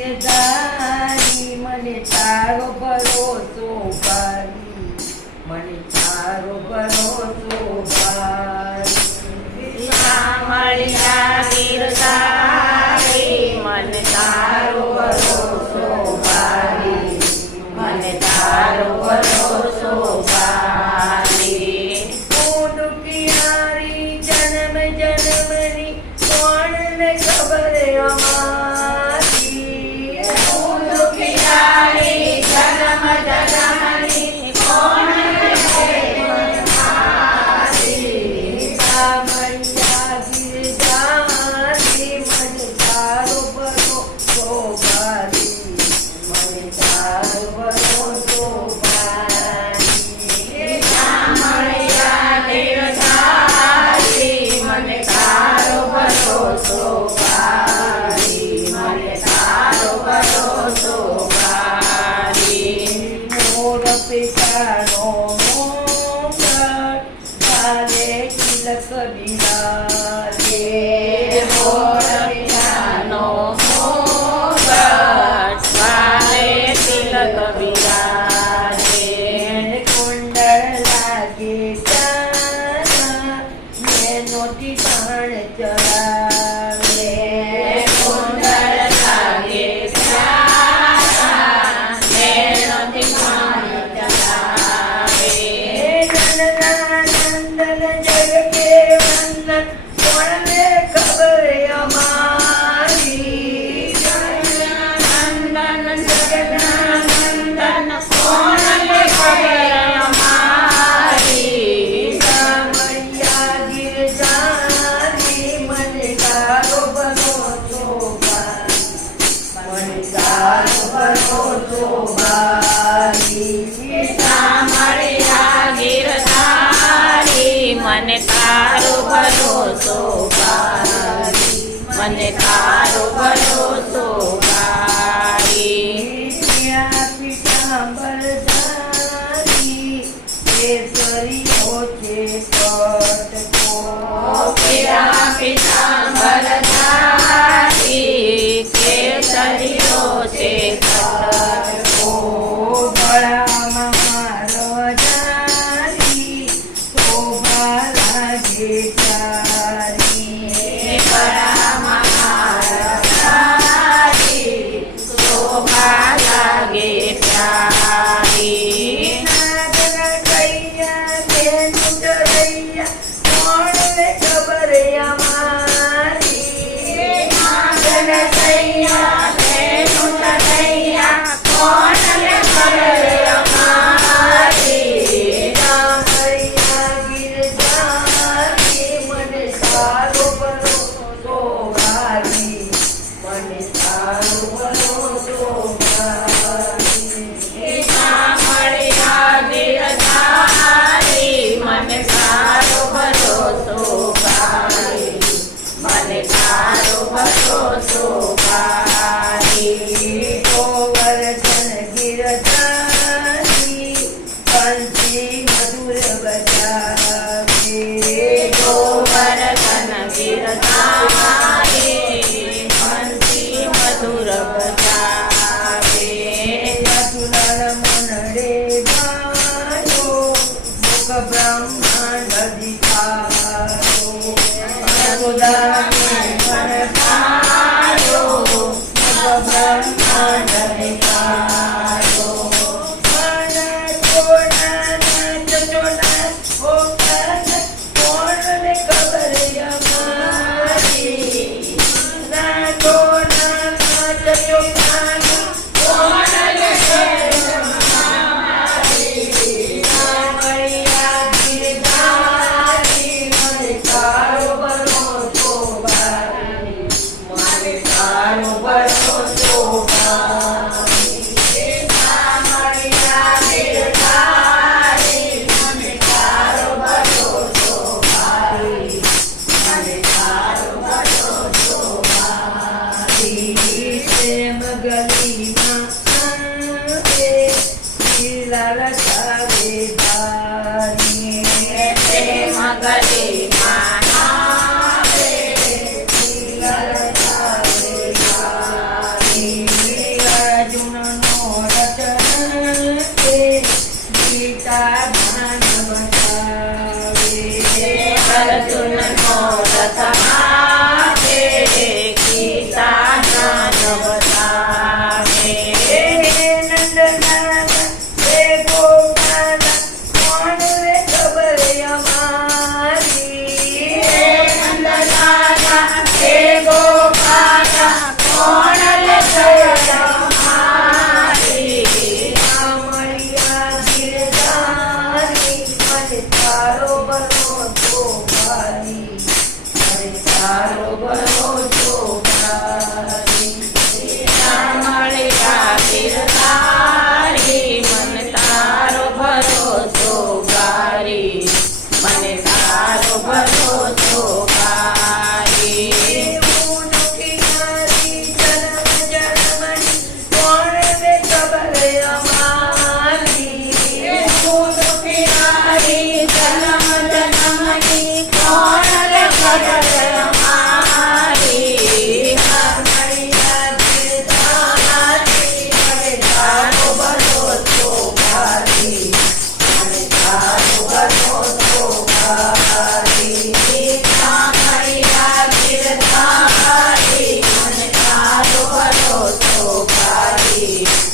ગિરધારી મને તારો ભરોસો ભારી, મને તારો ભરોસો ભારી. સાંભળ્યા ગિરધારી મને તારો ભરોસો ભારી, મને તારો ભરોસો ભારી. ઊંડ પિયારી જન્મ જન્મની કોણને ખબર અમારી. ઊંડ પિયારી જન્મ જન્મની કોણને ખબર અમારી. સાંભળ્યા ગિરધારી મને તારો ભરોસો ભારી, મને તારો ભરોસો ભારી. સાંભળ્યા ગિરધારી મને તારો ભરોસો ભારી, મને તારો ભરોસો ભારી. મોર પિતાનો મોંઘટ તારે તિલક બિરાજે. મોર પિતાનો મોગટ વાલે તિલક બિરાજે. કુંડળ લાગે તારા મેનો ટીપાણ ચડાવે. કુંડળ લાગે પ્યારા મેણથી પાણ ચડાવે. નંદન જગકે વંદન કોણને ખબર અમારી. નંદન જગન્નંદન કોણને ખબર અમારી. સાંભળ્યા ગિરધારી મને તારો ભરોસો ભારી, મને તારો ભરોસો ભારી. સાંભળ્યા ગિરધારી મને તારો ભરોસો ભારી, મને તારો ભરોસો ભારી. પીતાંબર ધારી કેસરીઓ છે કટકો. પીળા પીતાંબર ધારી કેસરીઓ છે કટકો. ગળામાં મારો ધારી શોભા લાગે તારી. ગળામાં હાર ધારી શોભા લાગે પ્યારી. નાગના કૈયા બેનું ડરૈયા કોણને ખબર અમારી. નાગન સૈયા બેનું તનૈયા કોણને ખબર અમારી. સાંભળ્યા ગિરધારી મને તારો ભરોસો ભારી, મને તારો ભરોસો ભારી. સાંભળ્યા ગિરધારી મને તારો ભરોસો ભારી, મને તારો ભરોસો ભારી. ગોવર્ધન ગિરધારી કંઠી મધુર બજાવે. ગોવર્ધન ગિરધારી કંઠી મધુર બજાવે. મથુરાર મનડે ગાયો મુખ બ્રહ્માંડ અધિકારો. યશોદાને પણ પાયો મુખ બ્રહ્માંડ અધિકારો. માના ચોડાના ચચોડા ઓકાના કોણને ખબર અમારી. ના ચોડાના ચચોડાના કોણને ખબર સાંભળ્યા ગિરધારી મને તારો ભરોસો ભારી, મને તારો ભરોસો ભારી. સાંભળ્યા ગિરધારી મને તારો ભરોસો ભારી, મને તારો ભરોસો ભારી. પ્રેમ ગલીમાં આવે શીલા રચાવે ભારી. પ્રેમ ગલીમાં આવે શીલા રચાવે ભારી. ભારી